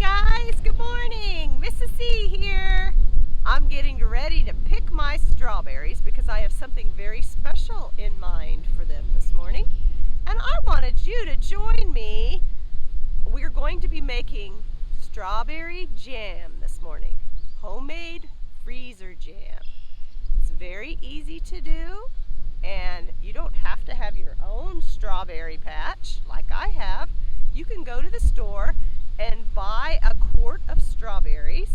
guys, good morning. Mrs. C here. I'm getting ready to pick my strawberries because I have something very special in mind for them this morning. And I wanted you to join me. We're going to be making strawberry jam this morning. Homemade freezer jam. It's very easy to do, and you don't have to have your own strawberry patch like I have. You can go to the store and buy a quart of strawberries,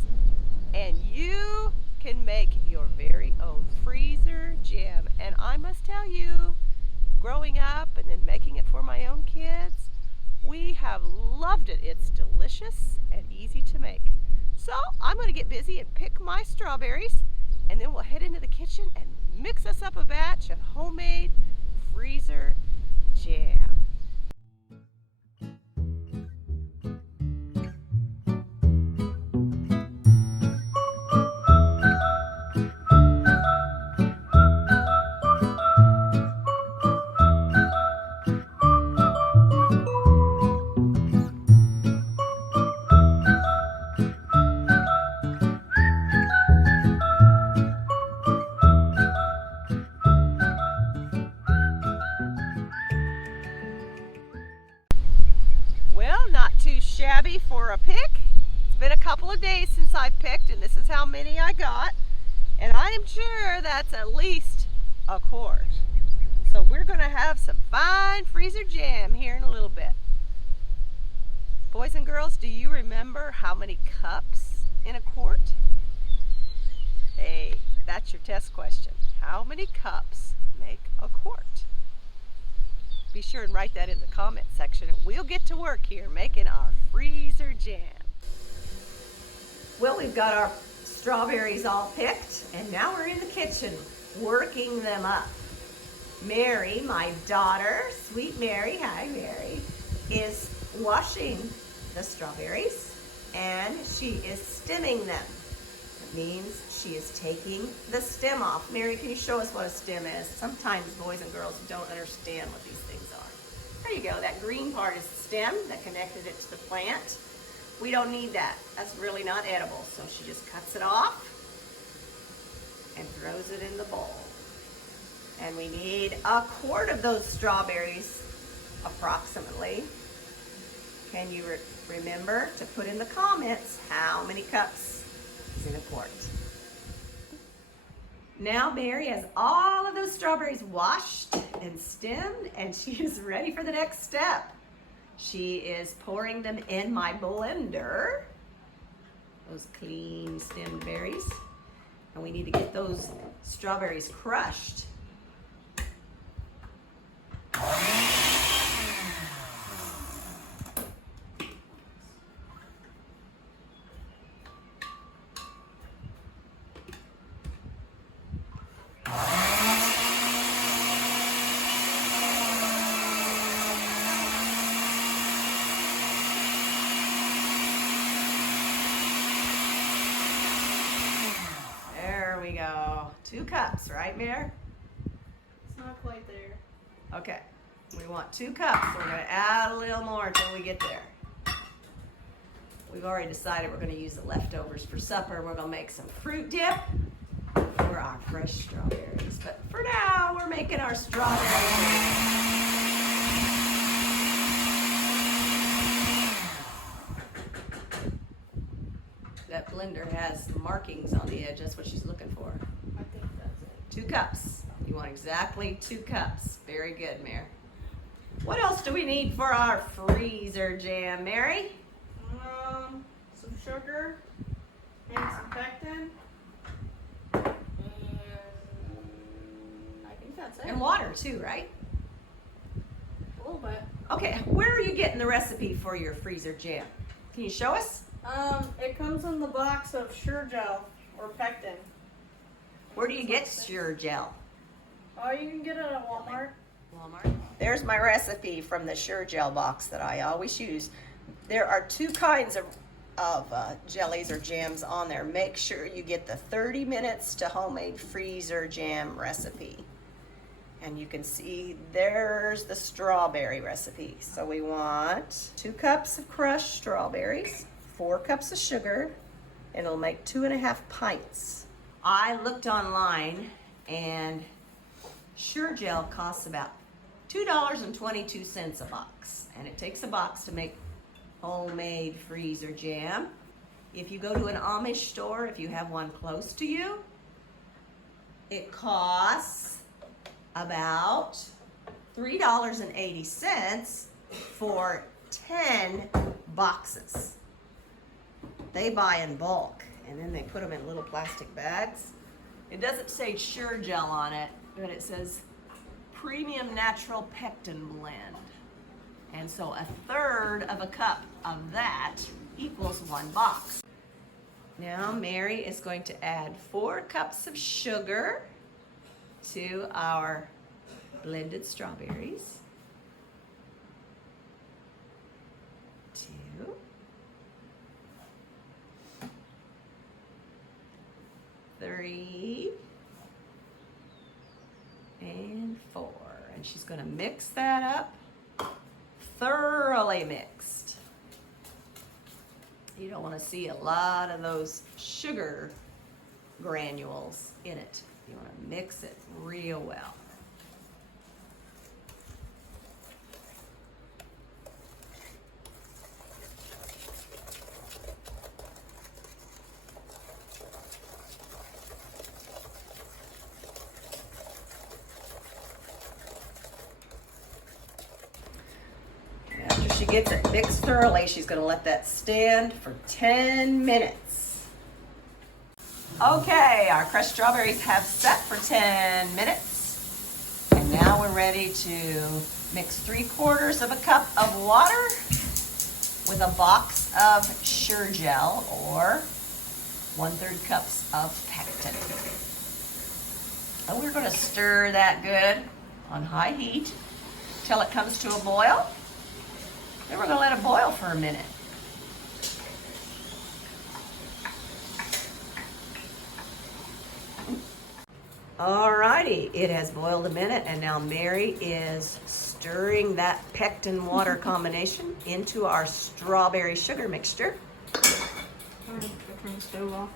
and you can make your very own freezer jam. And I must tell you, growing up and then making it for my own kids, we have loved it. It's delicious and easy to make. So I'm going to get busy and pick my strawberries, and then we'll head into the kitchen and mix us up a batch of homemade freezer jam. Well, not too shabby for a pick. It's been a couple of days since I picked, and this is how many I got. And I am sure that's at least a quart. So we're going to have some fine freezer jam here in a little bit. Boys and girls, do you remember how many cups in a quart? Hey, that's your test question. How many cups make a quart? Be sure and write that in the comment section, and we'll get to work here making our freezer jam. Well, we've got our strawberries all picked, and now we're in the kitchen working them up. Mary, my daughter, sweet Mary, hi Mary, is washing the strawberries, and she is stemming them. It means she is taking the stem off. Mary, can you show us what a stem is? Sometimes boys and girls don't understand what these things are. There you go. That green part is the stem that connected it to the plant. We don't need that. That's really not edible. So she just cuts it off and throws it in the bowl. And we need a quart of those strawberries, approximately. Can you remember to put in the comments how many cups is in a quart? Now Mary has all of those strawberries washed and stemmed, and she is ready for the next step. She is pouring them in my blender, those clean stemmed berries, and we need to get those strawberries crushed. There we go. 2 cups, right, Mare? It's not quite there. Okay. We want 2 cups. So we're going to add a little more until we get there. We've already decided we're going to use the leftovers for supper. We're going to make some fruit dip for our fresh strawberries. But for now, we're making our strawberries. That blender has markings on the edge. That's what she's looking for. I think that's it. 2 cups. You want exactly 2 cups. Very good, Mary. What else do we need for our freezer jam, Mary? Some sugar and some pectin. And I think that's it. And water too, right? A little bit. Okay, where are you getting the recipe for your freezer jam? Can you show us? It comes in the box of Sure Gel or pectin. Where do you get Sure Gel? Oh, you can get it at Walmart. Walmart. There's my recipe from the Sure Gel box that I always use. There are 2 kinds of jellies or jams on there. Make sure you get the 30 minutes to homemade freezer jam recipe. And you can see there's the strawberry recipe. So we want 2 cups of crushed strawberries. 4 cups of sugar, and it'll make 2.5 pints. I looked online, and Sure-Jell costs about $2.22 a box, and it takes a box to make homemade freezer jam. If you go to an Amish store, if you have one close to you, it costs about $3.80 for 10 boxes. They buy in bulk, and then they put them in little plastic bags. It doesn't say Sure-Jell on it, but it says Premium Natural Pectin Blend. And so 1/3 of a cup of that equals 1 box. Now Mary is going to add 4 cups of sugar to our blended strawberries. 2, 3, and 4. And she's going to mix that up, thoroughly mixed. You don't want to see a lot of those sugar granules in it. You want to mix it real well. After she gets it mixed thoroughly, she's going to let that stand for 10 minutes. Okay, our crushed strawberries have set for 10 minutes. And now we're ready to mix 3/4 of a cup of water with a box of Sure-Jell, or 1/3 cups of pectin. And we're going to stir that good on high heat till it comes to a boil. Then we're going to let it boil for a minute. Alrighty, it has boiled a minute, and now Mary is stirring that pectin water combination into our strawberry sugar mixture. Turn the stove off.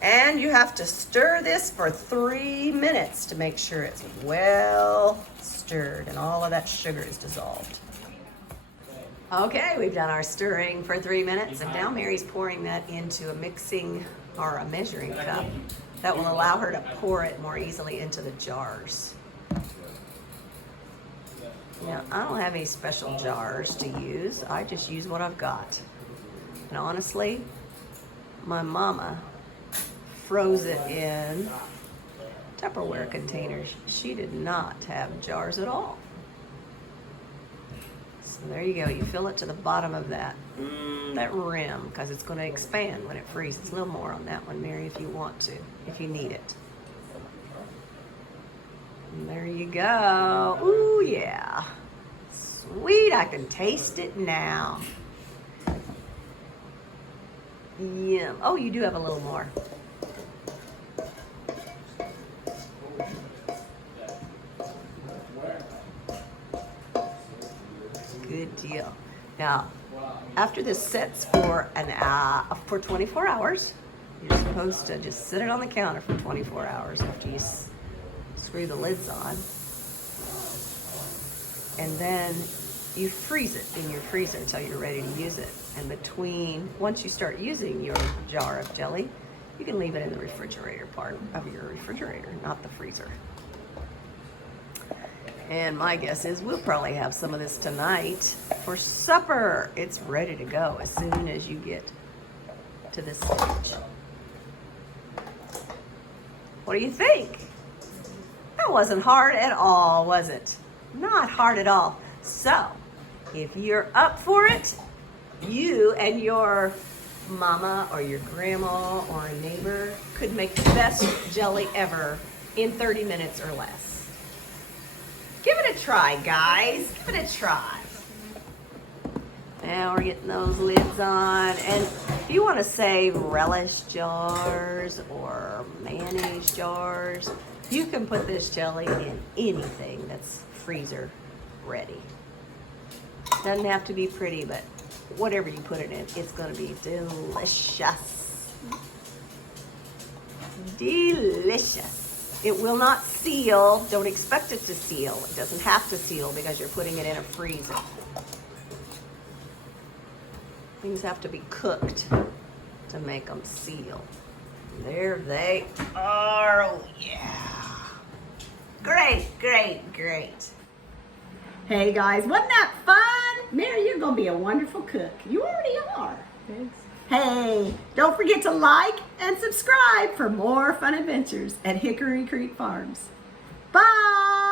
And you have to stir this for 3 minutes to make sure it's well stirred and all of that sugar is dissolved. Okay, we've done our stirring for 3 minutes, and now Mary's pouring that into a measuring cup that will allow her to pour it more easily into the jars. Now, I don't have any special jars to use. I just use what I've got. And honestly, my mama froze it in Tupperware containers. She did not have jars at all. So there you go. You fill it to the bottom of that rim, because it's going to expand when it freezes. A little more on that one, Mary, if you want to, if you need it. And there you go. Ooh, yeah. Sweet. I can taste it now. Yum. Oh, you do have a little more. Good deal. Now, after this sets for 24 hours, you're supposed to just sit it on the counter for 24 hours after you screw the lids on. And then you freeze it in your freezer until you're ready to use it. And once you start using your jar of jelly, you can leave it in the refrigerator part of your refrigerator, not the freezer. And my guess is we'll probably have some of this tonight for supper. It's ready to go as soon as you get to this stage. What do you think? That wasn't hard at all, was it? Not hard at all. So, if you're up for it, you and your mama or your grandma or a neighbor could make the best jelly ever in 30 minutes or less. Give it a try, guys. Give it a try. Now we're getting those lids on. And if you want to save relish jars or mayonnaise jars, you can put this jelly in anything that's freezer ready. Doesn't have to be pretty, but whatever you put it in, it's gonna be delicious. Delicious. It will not seal. Don't expect it to seal. It doesn't have to seal because you're putting it in a freezer. Things have to be cooked to make them seal. There they are. Oh yeah. Great, great, great. Hey guys, wasn't that fun? Mary, you're gonna be a wonderful cook. You already are. Thanks. Hey, don't forget to like and subscribe for more fun adventures at Hickory Creek Farms. Bye!